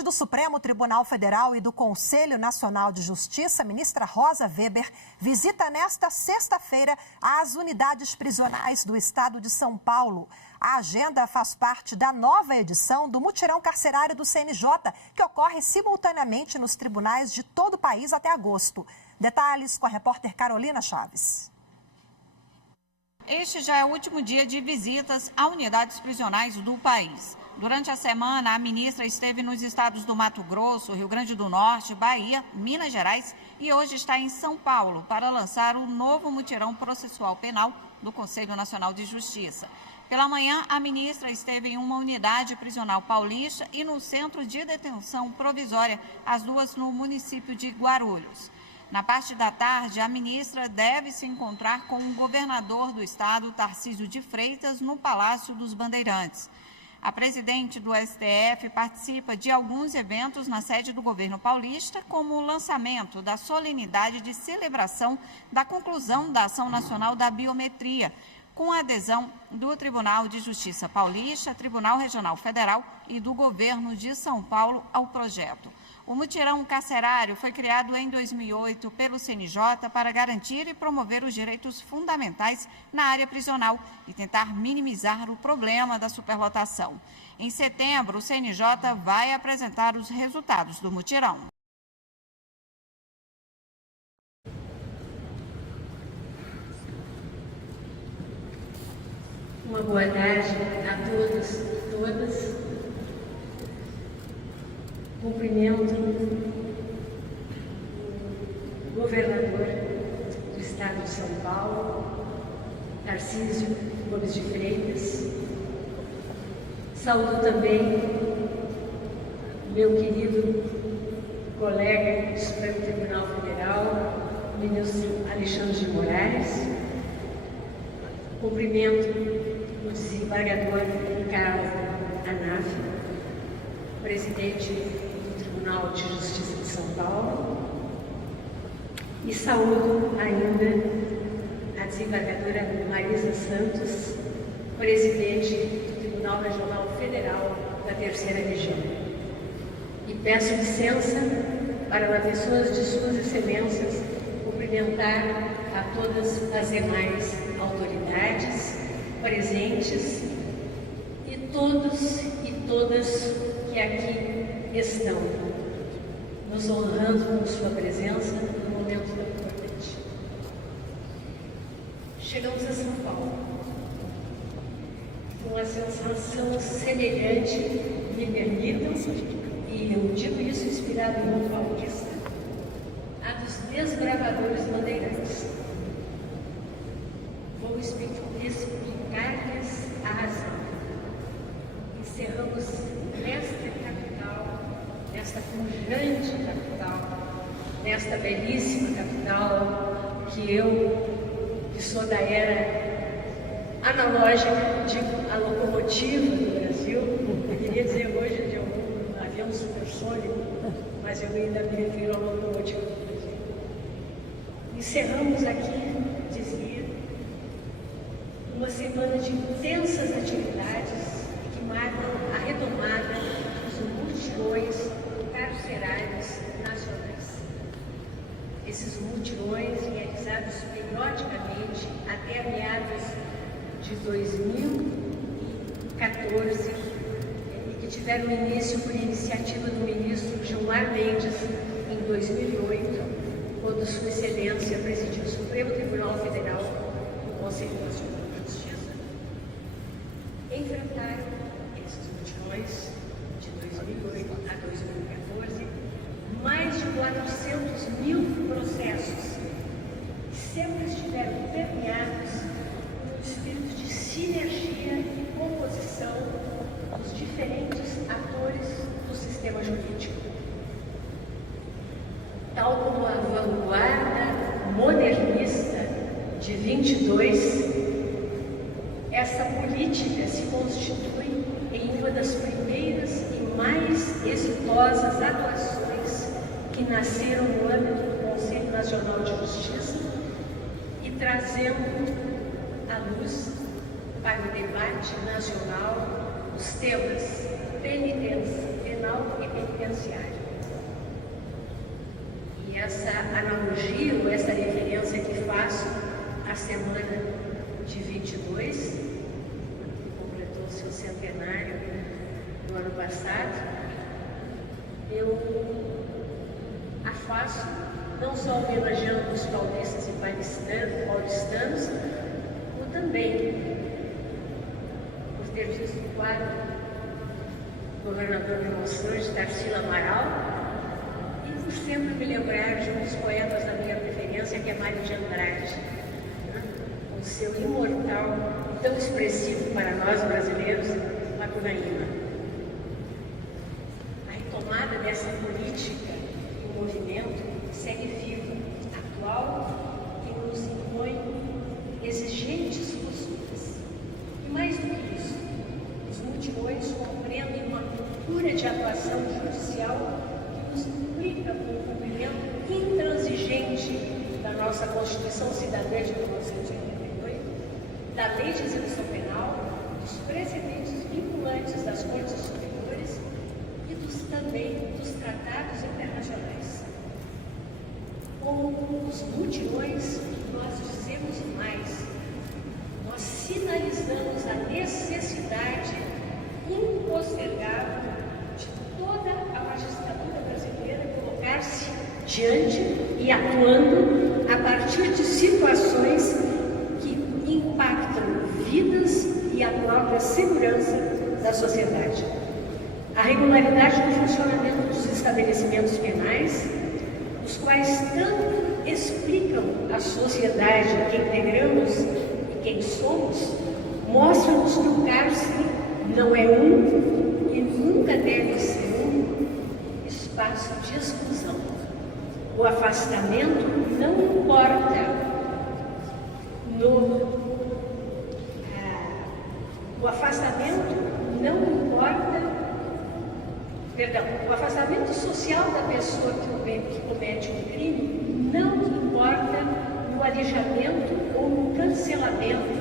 Do Supremo Tribunal Federal e do Conselho Nacional de Justiça, a ministra Rosa Weber visita nesta sexta-feira as unidades prisionais do estado de São Paulo. A agenda faz parte da nova edição do mutirão carcerário do CNJ, que ocorre simultaneamente nos tribunais de todo o país até agosto. Detalhes com a repórter Carolina Chaves. Este já é o último dia de visitas a unidades prisionais do país. Durante a semana, a ministra esteve nos estados do Mato Grosso, Rio Grande do Norte, Bahia, Minas Gerais e hoje está em São Paulo para lançar o novo mutirão processual penal do Conselho Nacional de Justiça. Pela manhã, a ministra esteve em uma unidade prisional paulista e no centro de detenção provisória, as duas no município de Guarulhos. Na parte da tarde, a ministra deve se encontrar com o governador do estado, Tarcísio de Freitas, no Palácio dos Bandeirantes. A presidente do STF participa de alguns eventos na sede do governo paulista, como o lançamento da solenidade de celebração da conclusão da Ação Nacional da Biometria, com a adesão do Tribunal de Justiça Paulista, Tribunal Regional Federal e do governo de São Paulo ao projeto. O mutirão carcerário foi criado em 2008 pelo CNJ para garantir e promover os direitos fundamentais na área prisional e tentar minimizar o problema da superlotação. Em setembro, o CNJ vai apresentar os resultados do mutirão. Uma boa tarde a todos e todas. Cumprimento o governador do estado de São Paulo, Tarcísio Gomes de Freitas. Saúdo também meu querido colega do Supremo Tribunal Federal, o ministro Alexandre de Moraes. Cumprimento o desembargador Ricardo Anaf, presidente do Tribunal de Justiça de São Paulo, e saúdo ainda a desembargadora Marisa Santos, presidente do Tribunal Regional Federal da Terceira Região. E peço licença para, na pessoa de suas excelências, cumprimentar a todas as demais autoridades presentes e todos e todas que aqui estão, nos honrando com sua presença no momento tão importante. Chegamos a São Paulo com uma sensação semelhante, me permitam, e eu digo isso inspirado em um paulista, a dos desbravadores bandeirantes. Vou explicar-lhes a razão. Encerramos nesta capital, nesta pujante capital, nesta belíssima capital, que eu, que sou da era analógica, digo a locomotiva do Brasil, eu queria dizer hoje de um avião supersônico, mas eu ainda me refiro à locomotiva do Brasil. Encerramos aqui, dizia, uma semana de intensas atividades que marcam a retomada dos mutirões carcerários nacionais. Esses mutirões, realizados periodicamente até meados de 2014, e que tiveram início por iniciativa do ministro Gilmar Mendes em 2008, quando Sua Excelência presidiu o Supremo Tribunal Federal e o Conselho Nacional de Justiça, enfrentaram esses mutirões de 2008 a 2014, mais de 400 mil processos que sempre estiveram permeados por um espírito de sinergia e composição dos diferentes atores do sistema jurídico. Tal como a vanguarda modernista de 22, essa política se constitui em uma das primeiras e mais exitosas atuações que nasceram no âmbito do Conselho Nacional de Justiça e trazendo à luz para o debate nacional os temas penitência prisional e penitenciário. E essa analogia, ou essa referência que faço à semana de 22, que completou seu centenário no ano passado, eu a faço não só homenageando os paulistas e paulistanos, como também por ter visto o quadro do governador de Monsanto, Tarsila Amaral, e por sempre me lembrar de um dos poetas da minha preferência, que é Mário de Andrade, com seu imortal e tão expressivo para nós brasileiros, Macunaíma. A retomada dessa política e o movimento segue firme, atual, e nos impõe exigentes posturas. E mais do que isso, os mutirões compreendem uma cultura de atuação judicial que nos implica com o cumprimento intransigente da nossa Constituição Cidadã de 1988, da Lei de Execução Penal, dos precedentes vinculantes das Cortes Superiores e também dos tratados internacionais. Com os mutirões, nós dizemos mais. Nós sinalizamos a necessidade impostergável de toda a magistratura brasileira colocar-se diante e atuando a partir de situações que impactam vidas e a própria segurança da sociedade. A regularidade do funcionamento dos estabelecimentos penais, os quais tanto explicam a sociedade que integramos e quem somos, mostra-nos que o cárcere não é e nunca deve ser espaço de exclusão. O afastamento não importa o afastamento social da pessoa que comete um crime não importa no alijamento ou no cancelamento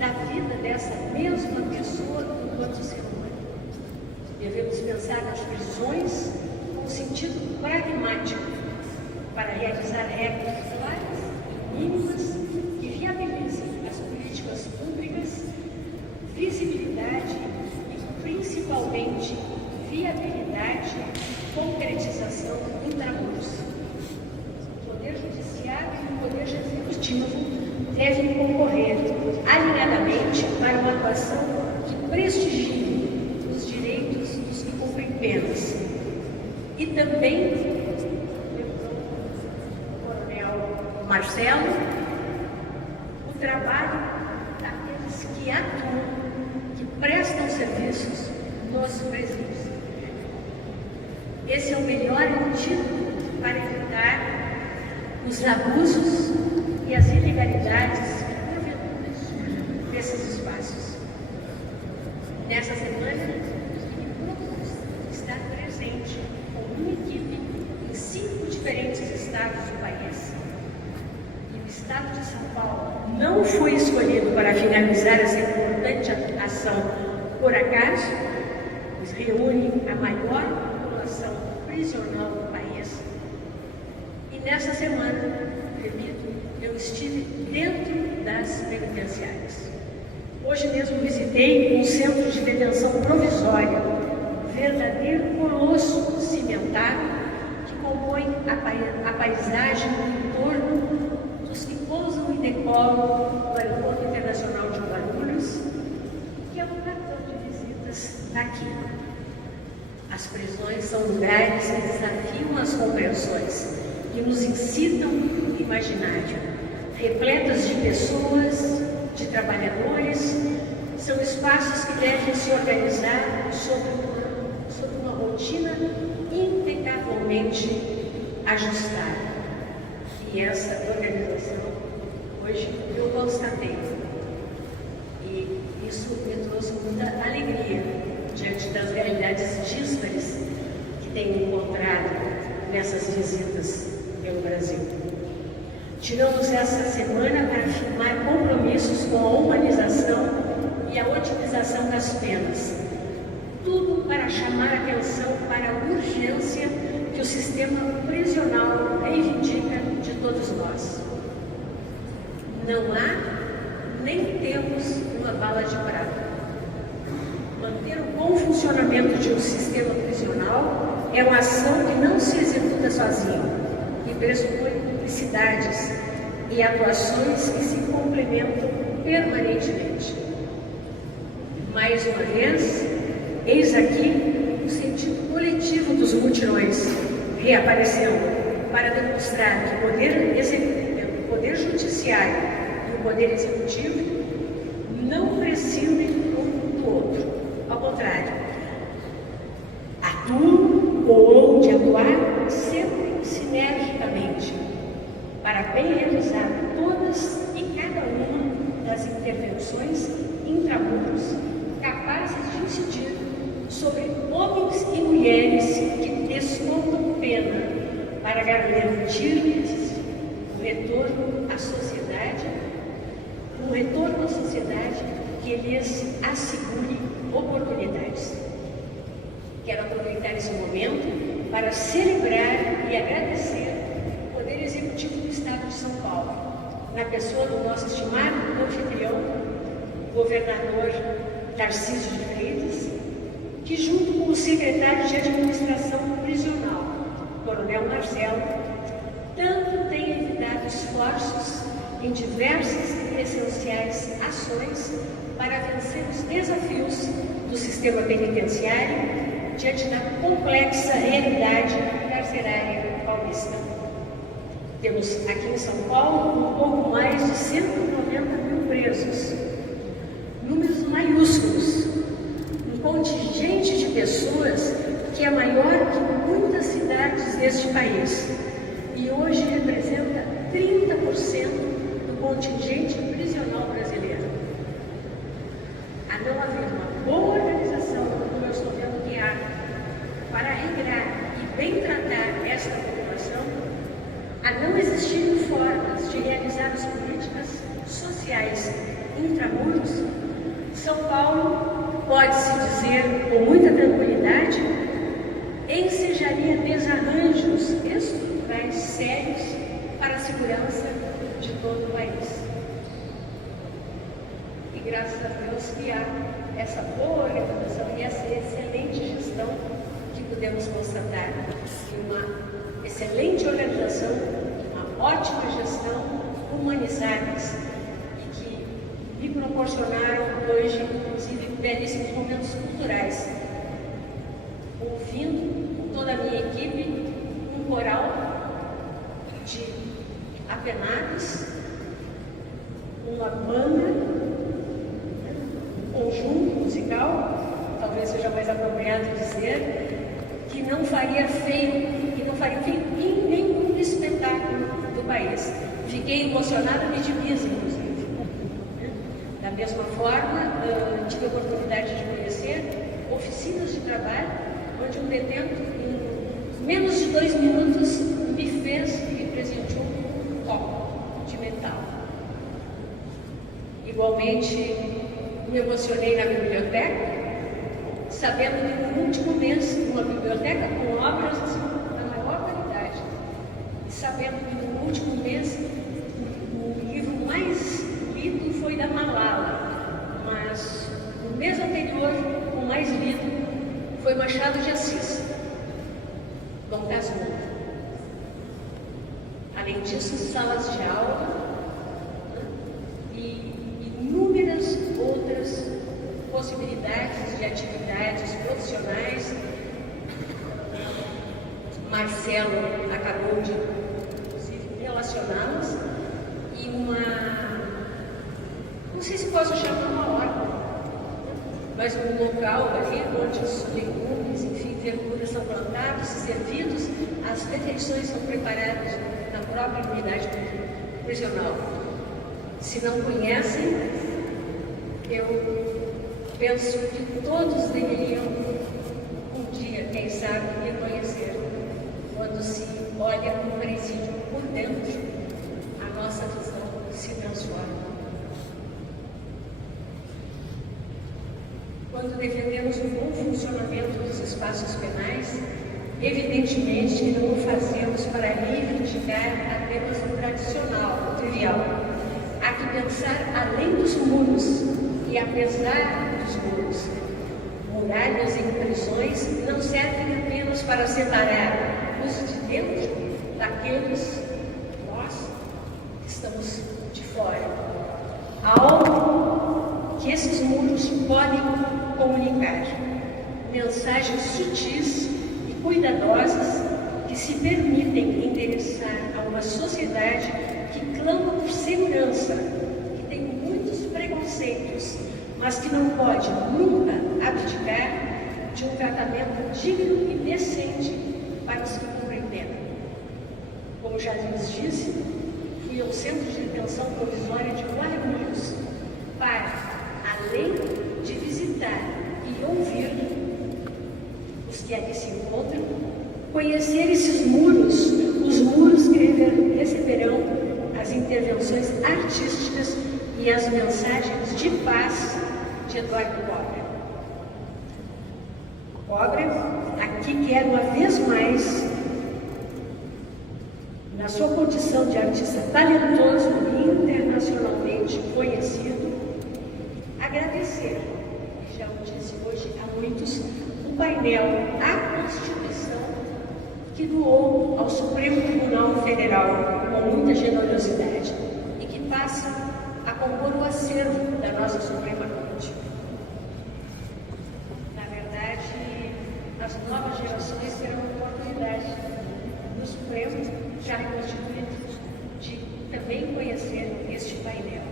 da vida dessa mesma pessoa enquanto ser humano. Devemos pensar nas prisões com sentido pragmático para realizar regras claras e mínimas que viabilizem as políticas públicas, visibilidade e, principalmente, viabilidade e concretização intramuros. O Poder Judiciário e o Poder Executivo devem concorrer alinhadamente para uma atuação que prestigie os direitos dos que cumprem penas. E também, o Coronel Marcelo, o trabalho daqueles que atuam, que prestam serviços nos presídios. Esse é o melhor antídoto para evitar os abusos e as ilegalidades que porventura surgem nesses espaços. Nessa semana, o Grupos está presente com uma equipe em 5 diferentes estados do país. E o estado de São Paulo não foi escolhido para finalizar essa importante ação por acaso, pois reúne a maior população prisional do país. E nessa semana, repito, eu estive dentro das penitenciárias. Hoje mesmo visitei um centro de detenção provisória, verdadeiro colosso cimentado que compõe a paisagem em torno dos que pousam e decolam do Aeroporto Internacional de Guarulhos, que é um cartão de visitas daqui. As prisões são lugares que desafiam as compreensões, que nos incitam o imaginário, repletas de pessoas, de trabalhadores, são espaços que devem se organizar sob uma rotina impecavelmente ajustada. E essa organização, hoje, eu constatei. E isso me trouxe muita alegria diante das realidades díspares que tenho encontrado nessas visitas pelo Brasil. Tiramos essa semana para firmar compromissos com a humanização e a otimização das penas, tudo para chamar a atenção para a urgência que o sistema prisional reivindica de todos nós. Não há, nem temos uma bala de prata. Manter o bom funcionamento de um sistema prisional é uma ação que não se executa sozinha e pressupõe cumplicidades e atuações que se complementam permanentemente. Mais uma vez, eis aqui o sentido coletivo dos mutirões reaparecendo para demonstrar que o poder judiciário e o poder executivo não prescindem um do outro. Ao contrário, atuam ou hão de atuar sempre sinergicamente para bem realizar todas e cada uma das intervenções intramuros capazes de incidir sobre homens e mulheres que descontam pena para garantir o retorno à sociedade que lhes assegure oportunidades. Quero aproveitar esse momento para celebrar e agradecer o Poder Executivo do Estado de São Paulo, na pessoa do nosso estimado anfitrião, governador Tarcísio de Freitas, que junto com o secretário de Administração Prisional, Coronel Marcelo, tanto tem evitado esforços em diversas e essenciais ações para vencer os desafios do sistema penitenciário diante da complexa realidade carcerária paulista. Temos aqui em São Paulo um pouco mais de 190 mil presos, números maiúsculos, um contingente de pessoas que é maior que muitas cidades deste país e hoje representa 30% do contingente prisional brasileiro. A não haver uma boa organização, como eu estou vendo que há, para regrar e bem tratar esta população, a não existirem formas de realizar as políticas sociais intramuros, São Paulo, pode-se dizer com muita tranquilidade, ensejaria desarranjos estruturais sérios para a segurança de todo o país. E graças a Deus que há essa boa organização e essa excelente gestão que podemos constatar, e uma excelente organização, uma ótima gestão, humanizadas e que me proporcionaram hoje, inclusive, belíssimos momentos culturais, ouvindo com toda a minha equipe um coral de apenados, uma banda, um conjunto musical, talvez seja mais apropriado dizer, que não faria feio em nenhum espetáculo do país. Fiquei emocionada, pedi bis, inclusive. Da mesma forma, tive a oportunidade de conhecer oficinas de trabalho, onde um detento, em menos de 2 minutos, me presenteou um copo de metal. Igualmente, me emocionei na biblioteca, sabendo que no último mês, numa biblioteca com obras da maior qualidade, e sabendo que no último mês, o livro mais lido foi da Malala, mas no mês anterior, o mais lido foi Machado de Assis, Dom Casmurro. Além disso, salas de aula e inúmeras outras possibilidades de atividades profissionais. Marcelo acabou de, inclusive, relacioná-las e não sei se posso chamar uma ordem, mas um local ali onde os legumes, enfim, verduras são plantados e servidos, as refeições são preparadas na própria unidade prisional. Se não conhecem, eu penso que todos deveriam um dia, quem sabe, reconhecer. Quando se olha um presídio por dentro, a nossa visão se transforma. quando defendemos o bom funcionamento dos espaços penais, evidentemente que não o fazemos para reivindicar apenas o tradicional, o trivial. Há que pensar além dos muros e apesar dos muros. Muralhas e prisões não servem apenas para separar os de dentro daqueles, nós, que estamos de fora. Há algo que esses muros podem comunicar. Mensagens sutis e cuidadosas que se permitem endereçar a uma sociedade que clama por segurança, que tem muitos preconceitos, mas que não pode nunca abdicar de um tratamento digno e decente para os que cumprem pena. Como já lhes disse, fui ao Centro de Detenção Provisória de Guarulhos para, além de visitar e ouvir os que ali se encontram, conhecer esses muros, os muros que receberão as intervenções artísticas e as mensagens de paz de Eduardo Cobra. Cobra, aqui quero uma vez mais, na sua condição de artista talentoso e internacionalmente conhecido, agradecer, e já o disse hoje a muitos, o painel A Constituição que doou ao Supremo Tribunal Federal com muita generosidade e que passa a compor o acervo da nossa Suprema Corte. Na verdade, as novas gerações terão a oportunidade no Supremo, já reconstituído, de também conhecer este painel.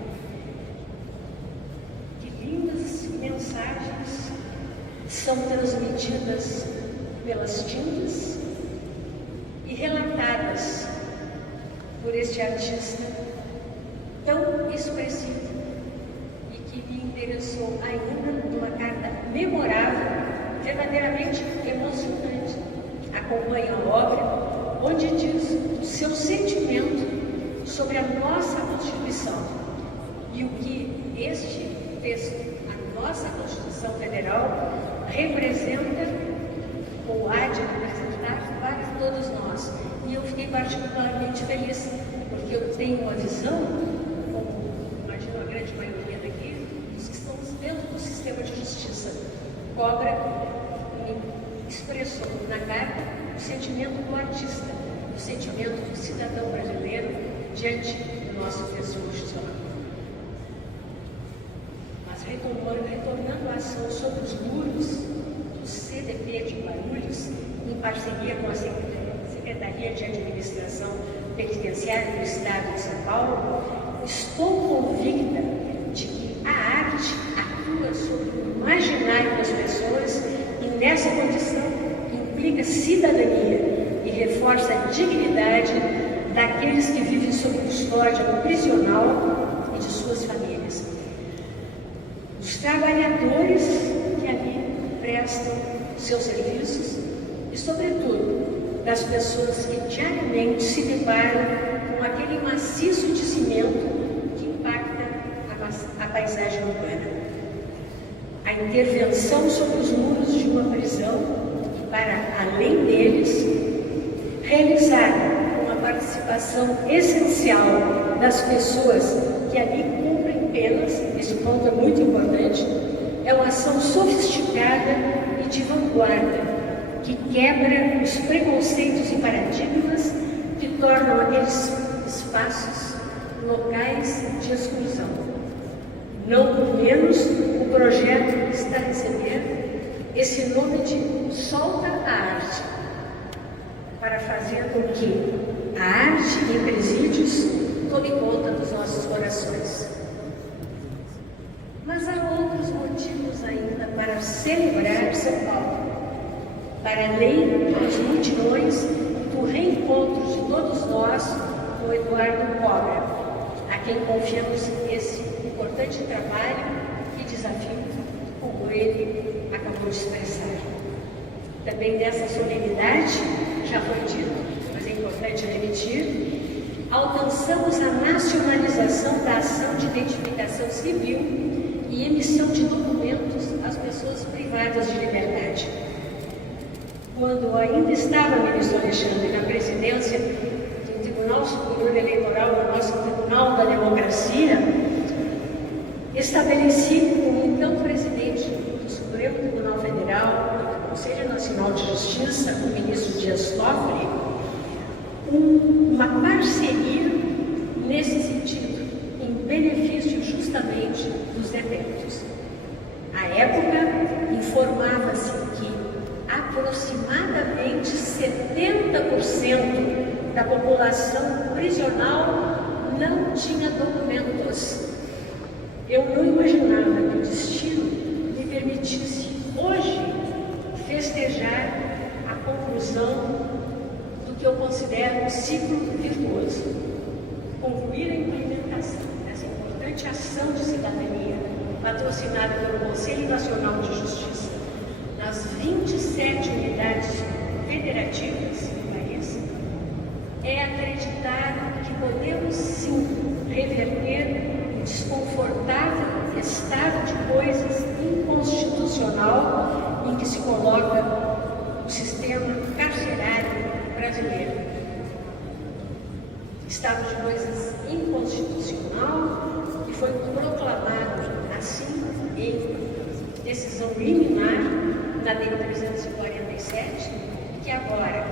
Que lindas mensagens são transmitidas pelas tintas e relatadas por este artista tão expressivo e que me interessou ainda numa carta memorável, verdadeiramente emocionante. Acompanha a obra, onde diz o seu sentimento sobre a nossa Constituição e o que este texto, a nossa Constituição Federal, representa ou há de representar para todos nós. E eu fiquei particularmente feliz, porque eu tenho uma visão, como imagino a grande maioria daqui, dos que estamos dentro do sistema de justiça. Cobra me expressou na carta o sentimento do artista, o sentimento do cidadão brasileiro diante do nosso texto constitucional. Mas retornando à ação sobre os muros do CDP de Guarulhos, em parceria com a Secretaria de Administração Penitenciária do Estado de São Paulo, estou convicta de que a arte atua sobre o imaginário das pessoas e, nessa condição, implica cidadania e reforça a dignidade daqueles que vivem sob custódia prisional e de suas famílias. Os trabalhadores que ali prestam seus serviços e, sobretudo, das pessoas que diariamente se deparam com aquele maciço de cimento que impacta a paisagem urbana. A intervenção sobre os muros de uma prisão e, para além deles, realizar uma participação essencial das pessoas que ali cumprem penas, esse ponto é muito importante, é uma ação sofisticada e de vanguarda, que quebra os preconceitos e paradigmas que tornam aqueles espaços locais de exclusão. Não por menos, o projeto está recebendo esse nome de Solta a Arte, para fazer com que a arte em presídios tome conta dos nossos corações. Mas há outros motivos ainda para celebrar São Paulo, para além das multidões, do reencontro de todos nós com Eduardo Cobra, a quem confiamos esse importante trabalho e desafio, como ele acabou de expressar. Também nessa solenidade, já foi dito, mas é importante repetir, alcançamos a nacionalização da ação de identificação civil e emissão de documentos às pessoas pessoas privadas de liberdade. Quando ainda estava ministro Alexandre na presidência do Tribunal Superior Eleitoral, do nosso Tribunal da Democracia, estabeleci com o então presidente do Supremo Tribunal Federal, do Conselho Nacional de Justiça, o ministro Dias Toffoli, uma parceria nesse sentido, em benefício justamente dos detentos. À época, informava-se que aproximadamente 70% da população prisional não tinha documentos. Eu não imaginava que o destino me permitisse hoje festejar a conclusão do que eu considero um ciclo virtuoso. Concluir a implementação dessa importante ação de cidadania patrocinada pelo Conselho Nacional de Justiça nas 27 unidades federativas do país é acreditar que podemos sim reverter o desconfortável estado de coisas inconstitucional em que se coloca o sistema carcerário brasileiro. Estado de coisas inconstitucional que foi proclamado assim em decisão liminar na Lei 347 e que agora,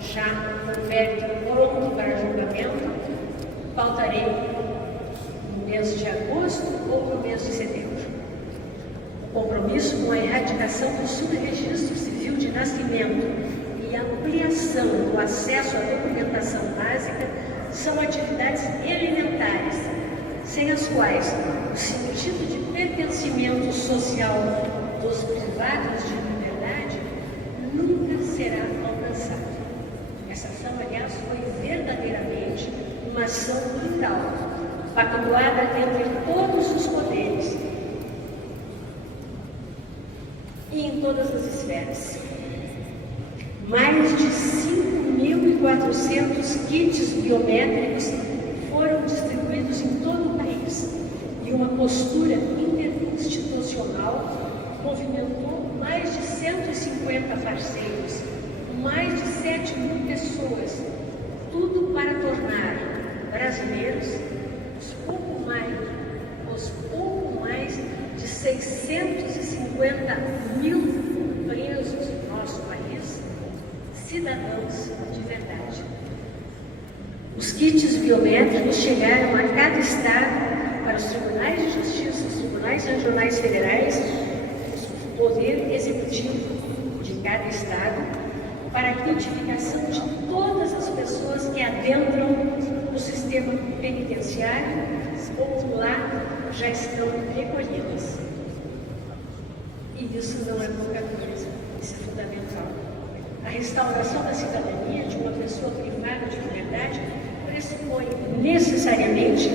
já com o mérito pronto para julgamento, pautarei no mês de agosto ou no mês de setembro. O compromisso com a erradicação do subregistro civil de nascimento e a ampliação do acesso à documentação básica são atividades elementares, sem as quais o sentido de pertencimento social dos privados de liberdade nunca será alcançado. Essa ação, aliás, foi verdadeiramente uma ação brutal, pactuada entre todos os poderes e em todas as esferas. Mais de 5.400 kits biométricos foram distribuídos em todo o país e uma postura interinstitucional movimentou mais de 150 parceiros, mais de 7.000 pessoas, tudo para tornar brasileiros os pouco mais de 650.000 presos no nosso país, cidadãos de verdade. Os kits biométricos chegaram a cada estado, para os tribunais de justiça, os tribunais regionais federais, o poder executivo de cada estado, para a identificação de todas as pessoas que adentram o sistema penitenciário ou lá já estão recolhidas. E isso não é pouca coisa, isso é fundamental. A restauração da cidadania de uma pessoa privada de liberdade pressupõe necessariamente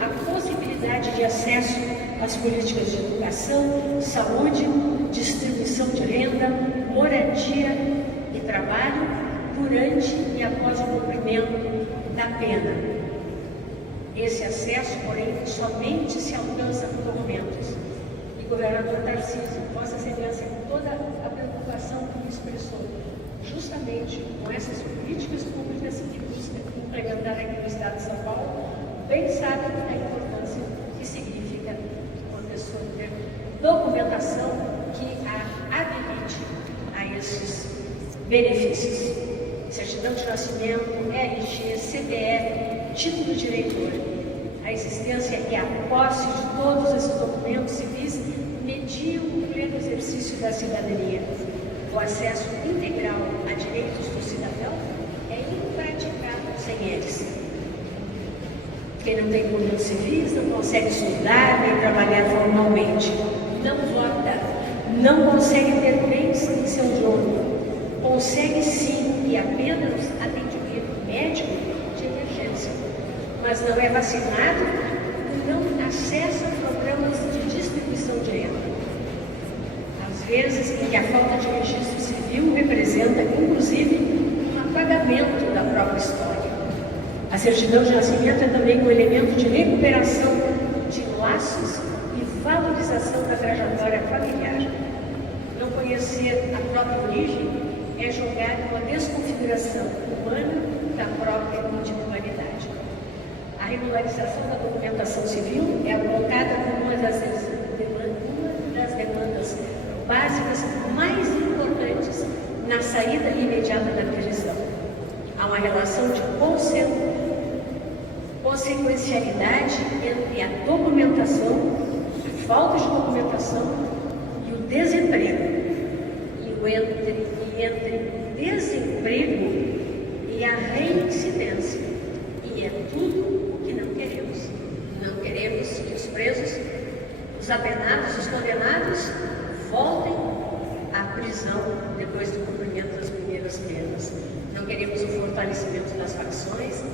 a possibilidade de acesso às políticas de educação, saúde, distribuição de renda, moradia e trabalho durante e após o cumprimento da pena. Esse acesso, porém, somente se alcança por documentos. E o governador Tarcísio, Vossa Excelência, com toda a preocupação que expressou, justamente com essas políticas públicas que busca implementar aqui no Estado de São Paulo, bem sabe a importância que significa uma pessoa ter documentação que a habilite a esses benefícios. Certidão de nascimento, RG, CPF, título de eleitor. A existência e a posse de todos esses documentos civis mediam o pleno exercício da cidadania. O acesso integral a direitos do cidadão é impraticável sem eles. Quem não tem documentos civis não consegue estudar nem trabalhar formalmente, não vota, não consegue ter bens em seu nome. Consegue sim e apenas atendimento médico de emergência, mas não é vacinado e não acessa programas de distribuição de renda. Às vezes em que a falta de registro civil representa, inclusive, um apagamento da própria história. A certidão de nascimento é também um elemento de recuperação de laços e valorização da trajetória familiar. não conhecer a própria origem é jogar uma desconfiguração humana da própria individualidade. A regularização da documentação civil é apontada como uma das demandas básicas mais importantes na saída imediata da prisão. Há uma relação de consequencialidade entre a documentação, a falta de documentação e o desemprego, entre o desemprego e a reincidência. E é tudo o que não queremos. Não queremos que os presos, os apenados, os condenados voltem à prisão depois do cumprimento das primeiras penas. Não queremos o fortalecimento das facções,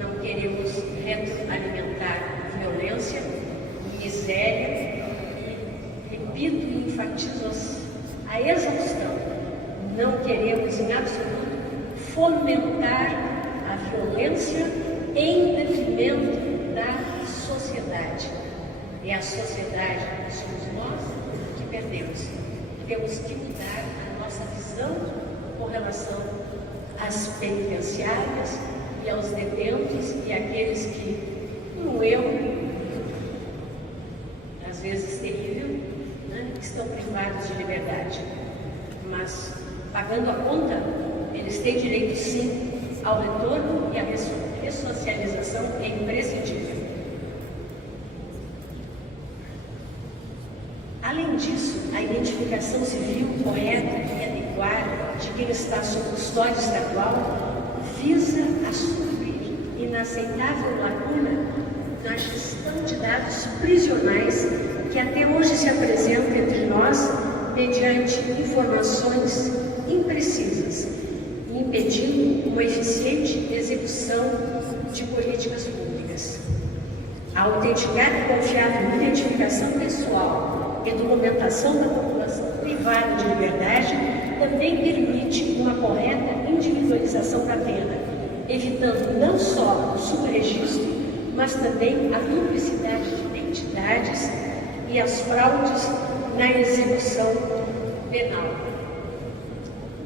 não queremos alimentar violência, miséria e, repito e enfatizo a exaustão, não queremos em absoluto fomentar a violência em detrimento da sociedade. É a sociedade, somos nós que perdemos. Temos que mudar a nossa visão com relação às penitenciárias e aos detentos e àqueles que, um erro, às vezes terrível, estão privados de liberdade. Mas, pagando a conta, eles têm direito, sim, ao retorno e à ressocialização é imprescindível. Além disso, a identificação civil correta e adequada de quem está sob custódia estadual visa a suprir inaceitável lacuna na gestão de dados prisionais que até hoje se apresenta entre nós mediante informações imprecisas, impedindo uma eficiente execução de políticas públicas. A autenticar e confiável identificação pessoal e documentação da população privada de liberdade também permite uma correta individualização da pena, evitando não só o subregistro, mas também a duplicidade de identidades e as fraudes na execução penal.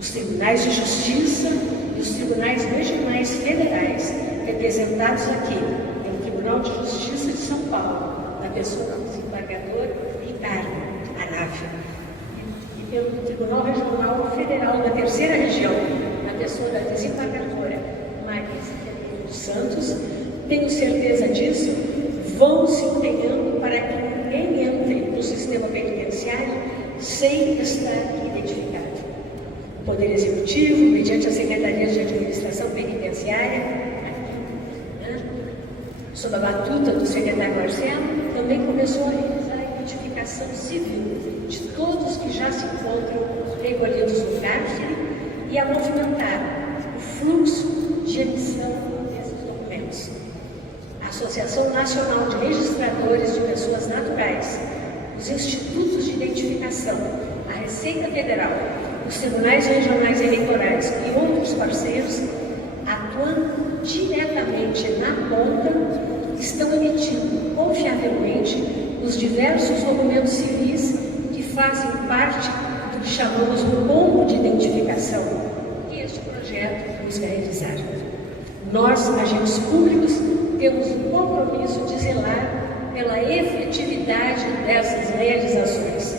Os tribunais de justiça e os tribunais regionais federais, representados aqui pelo Tribunal de Justiça de São Paulo, na pessoa do desembargador Ricardo Aráfia, e pelo Tribunal Regional Federal da Terceira Região, na pessoa da desembargadora Marisa dos Santos, tenho certeza disso, vão se empenhando para que ninguém entre no sistema penitenciário sem estar identificado. O Poder Executivo, mediante a Secretaria de Administração Penitenciária, sob a batuta do secretário Marcelo, também começou a realizar a identificação civil de todos que já se encontram recolhidos no cárcere e a movimentar o fluxo de emissão desses documentos. A Associação Nacional de Registradores de Pessoas Naturais, os institutos de identificação, a Receita Federal, os tribunais regionais eleitorais e outros parceiros, atuando diretamente na ponta, estão emitindo confiavelmente os diversos documentos civis que fazem parte do que chamamos de combo de identificação, que este projeto busca realizar. Nós, agentes públicos, temos o compromisso de zelar pela efetividade dessas realizações.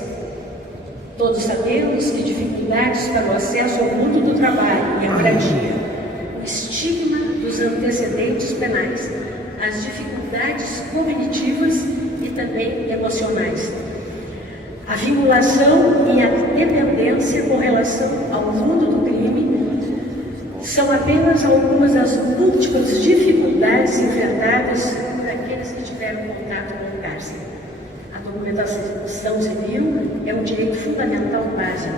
Todos sabemos que dificuldades para o acesso ao mundo do trabalho e à moradia, o estigma dos antecedentes penais, as dificuldades cognitivas e também emocionais, a vinculação e a dependência com relação ao mundo do crime são apenas algumas das múltiplas dificuldades enfrentadas por aqueles que tiveram contato com o cárcere. A documentação civil é um direito fundamental básico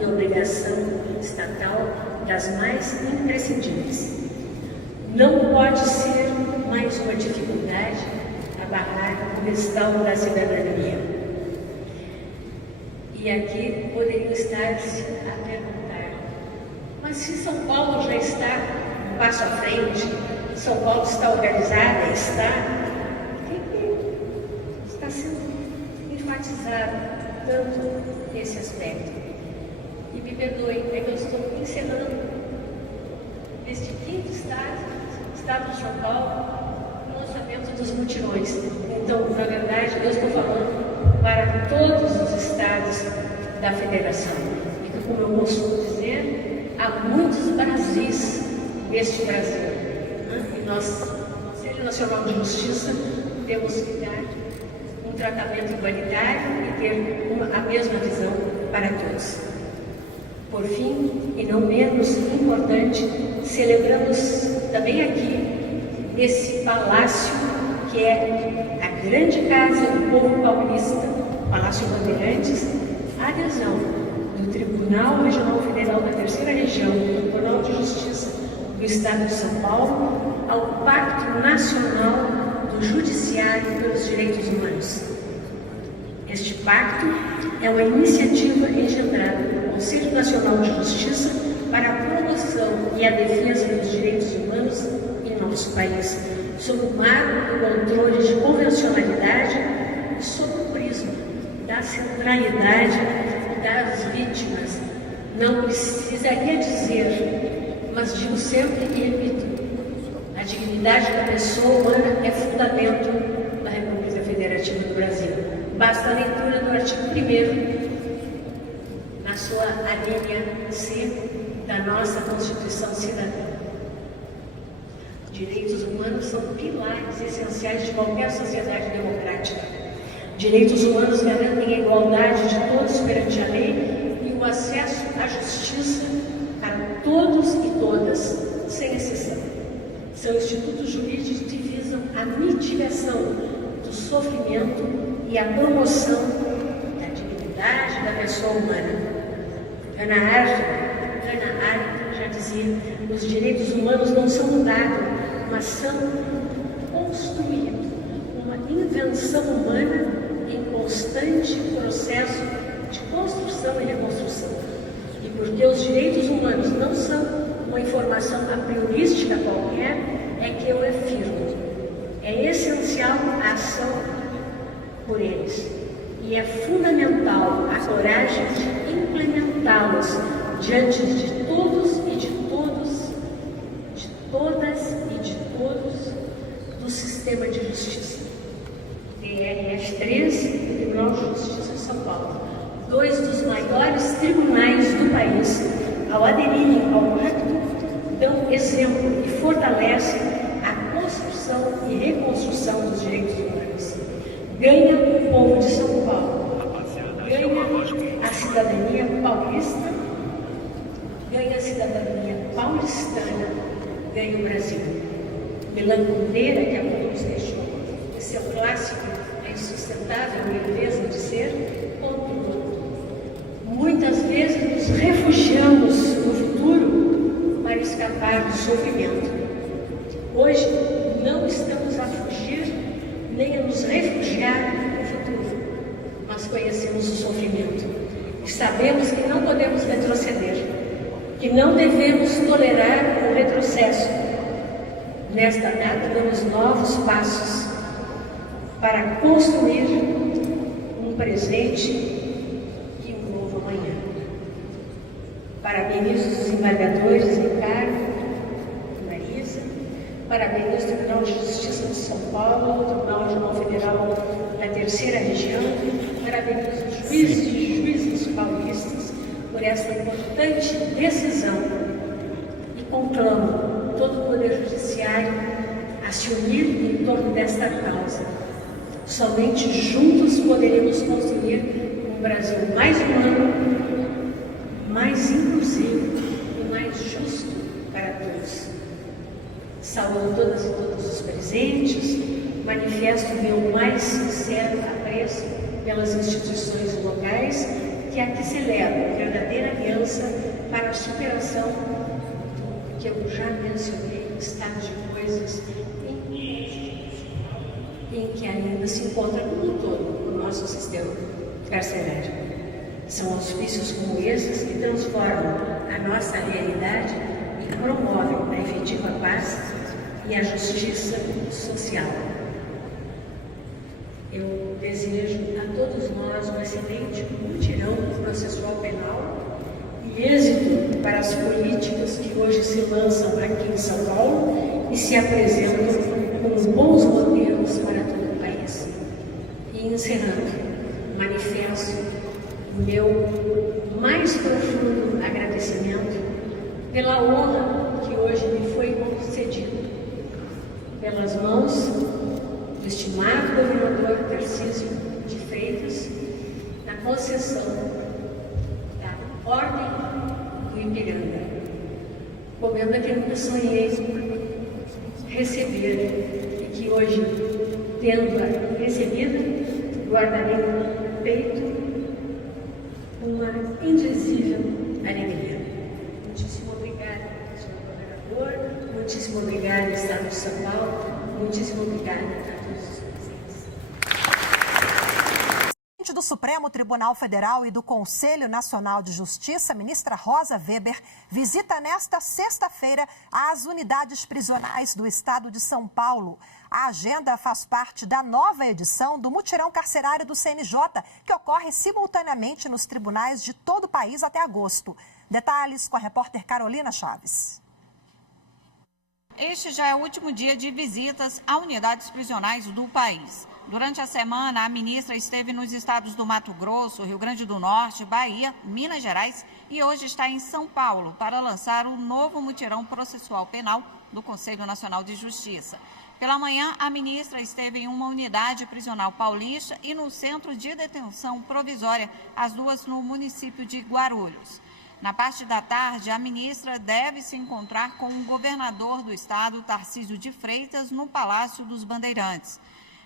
e obrigação estatal das mais imprescindíveis. Não pode ser mais uma dificuldade a barrar o restauro da cidadania. E aqui poderia estar-se a perguntar, mas se São Paulo já está um passo à frente, São Paulo está organizada, está sendo enfatizado tanto esse aspecto. E me perdoem, é que eu estou encerrando este quinto estado de São Paulo, o lançamento dos mutirões. Então, na verdade, eu estou falando para todos os estados da federação. E que, como eu costumo dizer, há muitos Brasis neste Brasil. E nós, Conselho Nacional de Justiça, temos que dar um tratamento igualitário e ter a mesma visão para todos. Por fim, e não menos importante, celebramos também aqui, nesse palácio, que é a grande casa do povo paulista, Palácio Bandeirantes, a adesão do Tribunal Regional Federal da Terceira Região, do Tribunal de Justiça do Estado de São Paulo, ao Pacto Nacional do Judiciário pelos Direitos Humanos. Este pacto é uma iniciativa engendrada pelo Conselho Nacional de Justiça para a promoção e a defesa dos direitos humanos em nosso país, sob o marco do controle de convencionalidade e sob o prisma da centralidade das vítimas. Não precisaria dizer, mas digo sempre e repito, a dignidade da pessoa humana é fundamento da República Federativa do Brasil. Basta a leitura do artigo 1º, na sua alínea C da nossa Constituição Cidadã. Direitos humanos são pilares essenciais de qualquer sociedade democrática. Direitos humanos garantem a igualdade de todos perante a lei e o acesso à justiça para todos e todas, sem exceção. São institutos jurídicos que visam a mitigação do sofrimento e a promoção da dignidade da pessoa humana. Ana Arendt já dizia: os direitos humanos não são dados, mas são construídos, uma invenção humana em constante processo de construção e reconstrução. E porque os direitos humanos não são uma informação a priorística qualquer, é que eu afirmo: é essencial a ação por eles. E é fundamental a coragem de implementá-los diante de todos e de todos, de todas e de todos do sistema de justiça. TRF 3, Tribunal de Justiça de São Paulo, dois dos maiores tribunais do país, ao aderirem ao pacto, dão exemplo e fortalecem a construção e reconstrução dos direitos humanos. Ganha o povo de São Paulo, ganha a cidadania paulista, ganha a cidadania paulistana, ganha o Brasil. Milan Kundera, que a pouco nos deixou, esse é o clássico, a insustentável beleza de ser, pontuou: muitas vezes nos refugiamos no futuro para escapar do sofrimento. Hoje não estamos a fugir nem a nos refugiar no futuro, mas conhecemos o sofrimento e sabemos que não podemos retroceder, que não devemos tolerar o retrocesso. Nesta data, damos novos passos para construir um presente e um novo amanhã. Parabenizo os desembargadores Ricardo e Marisa, parabenizo o Tribunal de Justiça de São Paulo, o Tribunal Regional Federal da Terceira Região, parabenizo os juízes e juízes paulistas por essa importante decisão e conclamo todo o Poder Judiciário a se unir em torno desta causa. Somente juntos poderemos construir um Brasil mais humano, mais inclusivo e mais justo para todos. Saúdo todas e todos os presentes, manifesto meu mais sincero apreço pelas instituições locais que aqui celebram verdadeira aliança para a superação do que eu já mencionei, estado de coisas em que ainda se encontra como um todo o nosso sistema carcerário. São auspícios como esses que transformam a nossa realidade e promovem a efetiva paz e a justiça social. Eu desejo a todos todos nós um excelente mutirão processual penal e êxito para as políticas que hoje se lançam aqui em São Paulo e se apresentam como bons modelos para todo o país. E encerrando, manifesto o meu mais profundo agradecimento pela honra que hoje me foi concedida pelas mãos do estimado governador Tarcísio de Freitas, na concessão da Ordem do Ipiranga, momento que eu nunca sonhei receber e que hoje, tendo-a recebida, guardarei no peito uma indizível alegria. Muitíssimo obrigada, senhor governador, muitíssimo obrigada, Estado de São Paulo, muitíssimo obrigada a todos os presentes. Do Supremo Tribunal Federal e do Conselho Nacional de Justiça, ministra Rosa Weber visita nesta sexta-feira as unidades prisionais do estado de São Paulo. A agenda faz parte da nova edição do mutirão carcerário do CNJ, que ocorre simultaneamente nos tribunais de todo o país até agosto. Detalhes com a repórter Carolina Chaves. Este já é o último dia de visitas a unidades prisionais do país. Durante a semana, a ministra esteve nos estados do Mato Grosso, Rio Grande do Norte, Bahia, Minas Gerais e hoje está em São Paulo para lançar o novo mutirão processual penal do Conselho Nacional de Justiça. Pela manhã, a ministra esteve em uma unidade prisional paulista e no Centro de Detenção Provisória, as duas no município de Guarulhos. Na parte da tarde, a ministra deve se encontrar com o governador do estado, Tarcísio de Freitas, no Palácio dos Bandeirantes.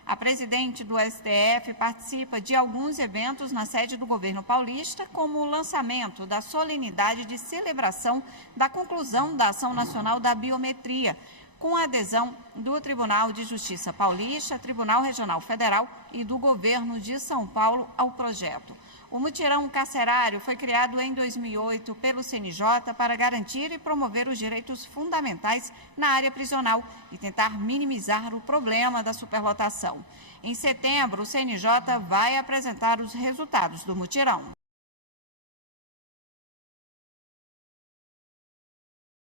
A presidente do STF participa de alguns eventos na sede do governo paulista, como o lançamento da solenidade de celebração da conclusão da Ação Nacional da Biometria, com a adesão do Tribunal de Justiça Paulista, Tribunal Regional Federal e do governo de São Paulo ao projeto. O mutirão carcerário foi criado em 2008 pelo CNJ para garantir e promover os direitos fundamentais na área prisional e tentar minimizar o problema da superlotação. Em setembro, o CNJ vai apresentar os resultados do mutirão.